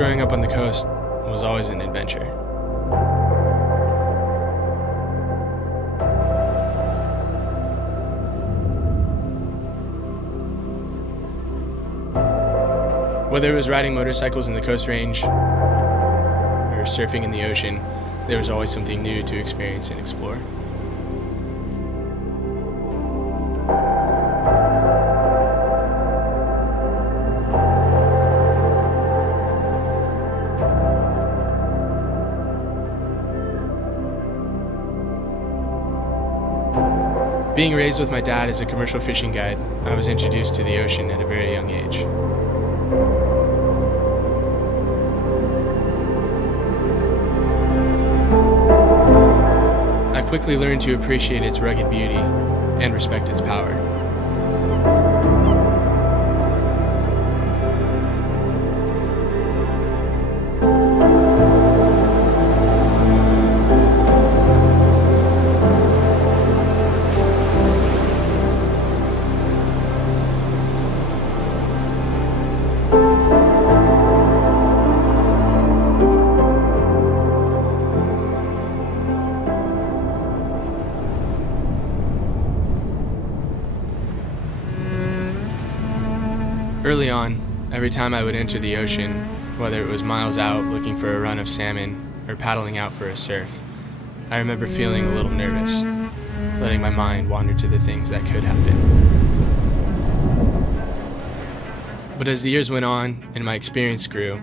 Growing up on the coast was always an adventure. Whether it was riding motorcycles in the Coast Range or surfing in the ocean, there was always something new to experience and explore. Being raised with my dad as a commercial fishing guide, I was introduced to the ocean at a very young age. I quickly learned to appreciate its rugged beauty and respect its power. Early on, every time I would enter the ocean, whether it was miles out looking for a run of salmon or paddling out for a surf, I remember feeling a little nervous, letting my mind wander to the things that could happen. But as the years went on and my experience grew,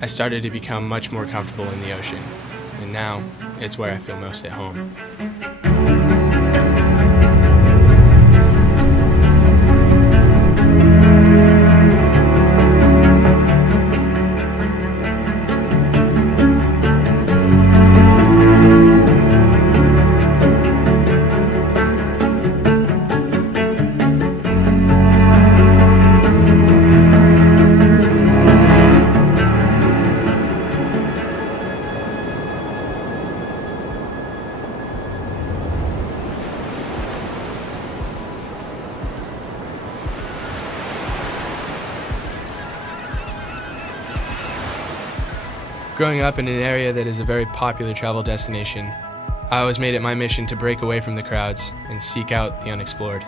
I started to become much more comfortable in the ocean, and now it's where I feel most at home. Growing up in an area that is a very popular travel destination, I always made it my mission to break away from the crowds and seek out the unexplored.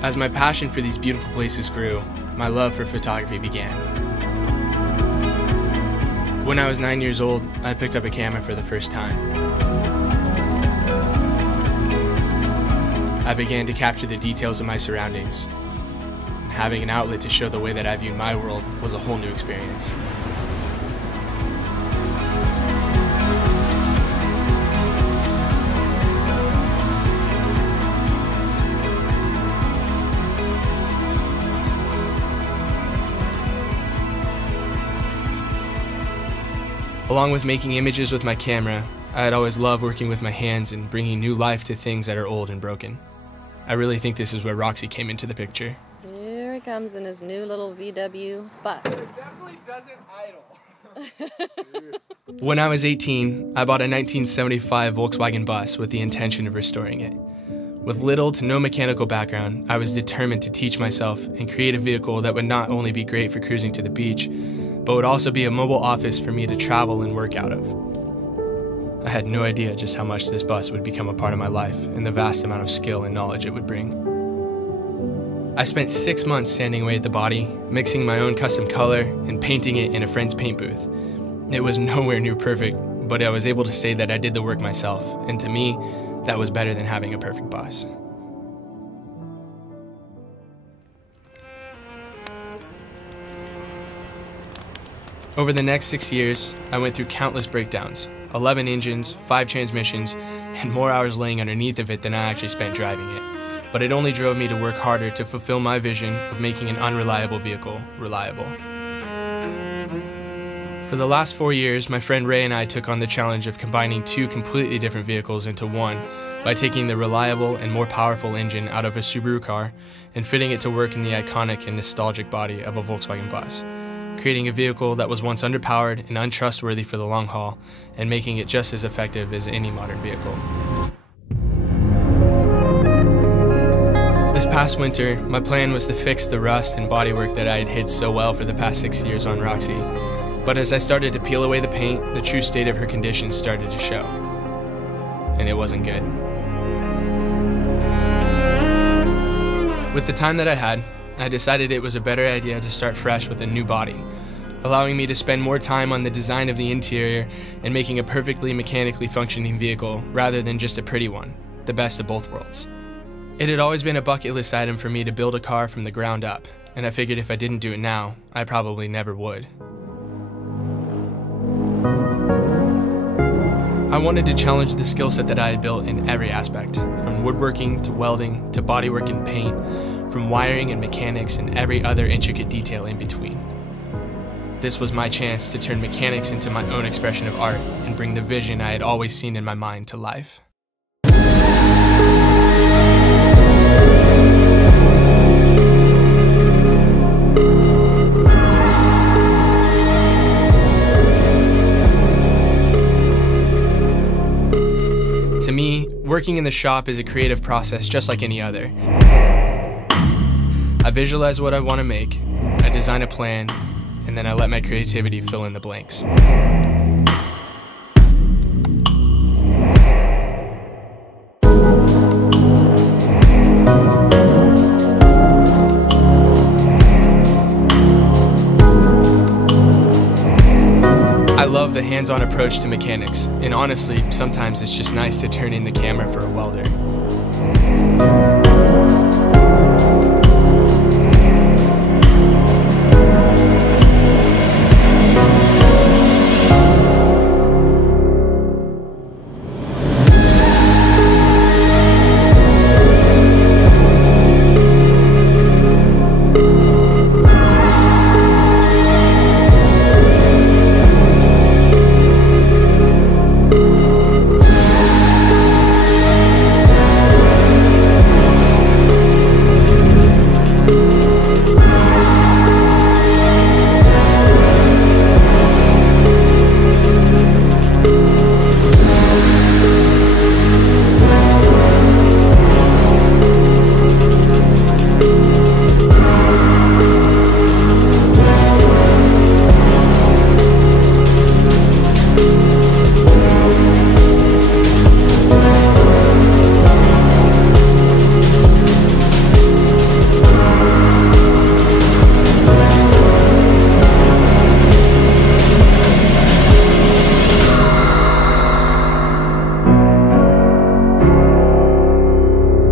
As my passion for these beautiful places grew, my love for photography began. When I was 9 years old, I picked up a camera for the first time. I began to capture the details of my surroundings. Having an outlet to show the way that I viewed my world was a whole new experience. Along with making images with my camera, I had always loved working with my hands and bringing new life to things that are old and broken. I really think this is where Roxy came into the picture. Here he comes in his new little VW bus. It definitely doesn't idle. When I was 18, I bought a 1975 Volkswagen Bus with the intention of restoring it. With little to no mechanical background, I was determined to teach myself and create a vehicle that would not only be great for cruising to the beach, but would also be a mobile office for me to travel and work out of. I had no idea just how much this bus would become a part of my life and the vast amount of skill and knowledge it would bring. I spent 6 months sanding away at the body, mixing my own custom color, and painting it in a friend's paint booth. It was nowhere near perfect, but I was able to say that I did the work myself, and to me, that was better than having a perfect bus. Over the next 6 years, I went through countless breakdowns, 11 engines, 5 transmissions, and more hours laying underneath of it than I actually spent driving it. but it only drove me to work harder to fulfill my vision of making an unreliable vehicle reliable. For the last 4 years, my friend Ray and I took on the challenge of combining two completely different vehicles into one by taking the reliable and more powerful engine out of a Subaru car and fitting it to work in the iconic and nostalgic body of a Volkswagen bus, creating a vehicle that was once underpowered and untrustworthy for the long haul, and making it just as effective as any modern vehicle. This past winter, my plan was to fix the rust and bodywork that I had hid so well for the past 6 years on Roxy. But as I started to peel away the paint, the true state of her condition started to show. And it wasn't good. With the time that I had, I decided it was a better idea to start fresh with a new body, allowing me to spend more time on the design of the interior and making a perfectly mechanically functioning vehicle rather than just a pretty one, the best of both worlds. It had always been a bucket list item for me to build a car from the ground up, and I figured if I didn't do it now, I probably never would. I wanted to challenge the skill set that I had built in every aspect, from woodworking to welding to bodywork and paint, from wiring and mechanics and every other intricate detail in between. This was my chance to turn mechanics into my own expression of art and bring the vision I had always seen in my mind to life. To me, working in the shop is a creative process just like any other. I visualize what I want to make, I design a plan, and then I let my creativity fill in the blanks. I love the hands-on approach to mechanics, and honestly, sometimes it's just nice to turn in the camera for a welder.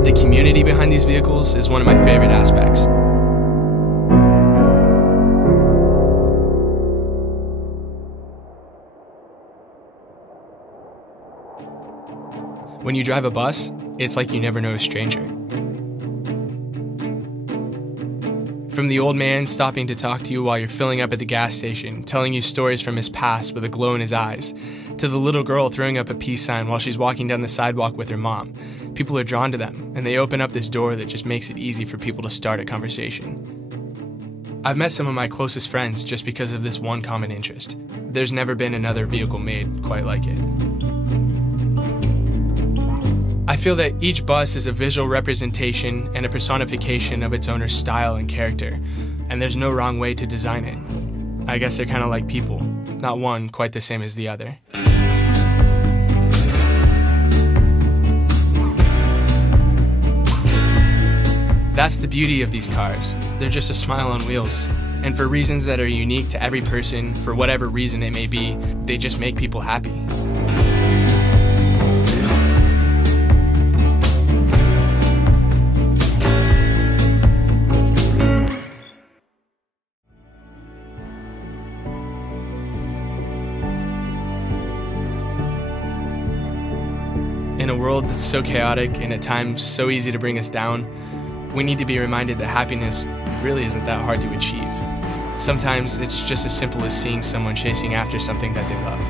The community behind these vehicles is one of my favorite aspects. When you drive a bus, it's like you never know a stranger. From the old man stopping to talk to you while you're filling up at the gas station, telling you stories from his past with a glow in his eyes, to the little girl throwing up a peace sign while she's walking down the sidewalk with her mom. People are drawn to them, and they open up this door that just makes it easy for people to start a conversation. I've met some of my closest friends just because of this one common interest. There's never been another vehicle made quite like it. I feel that each bus is a visual representation and a personification of its owner's style and character, and there's no wrong way to design it. I guess they're kind of like people, not one quite the same as the other. That's the beauty of these cars. They're just a smile on wheels. And for reasons that are unique to every person, for whatever reason it may be, they just make people happy. In a world that's so chaotic and at times so easy to bring us down, we need to be reminded that happiness really isn't that hard to achieve. Sometimes it's just as simple as seeing someone chasing after something that they love.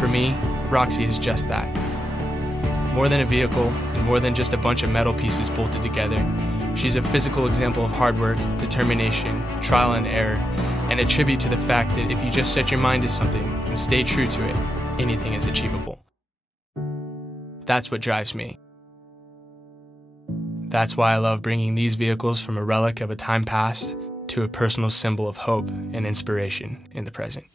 For me, Roxy is just that. More than a vehicle, and more than just a bunch of metal pieces bolted together, she's a physical example of hard work, determination, trial and error, and a tribute to the fact that if you just set your mind to something and stay true to it, anything is achievable. That's what drives me. That's why I love bringing these vehicles from a relic of a time past to a personal symbol of hope and inspiration in the present.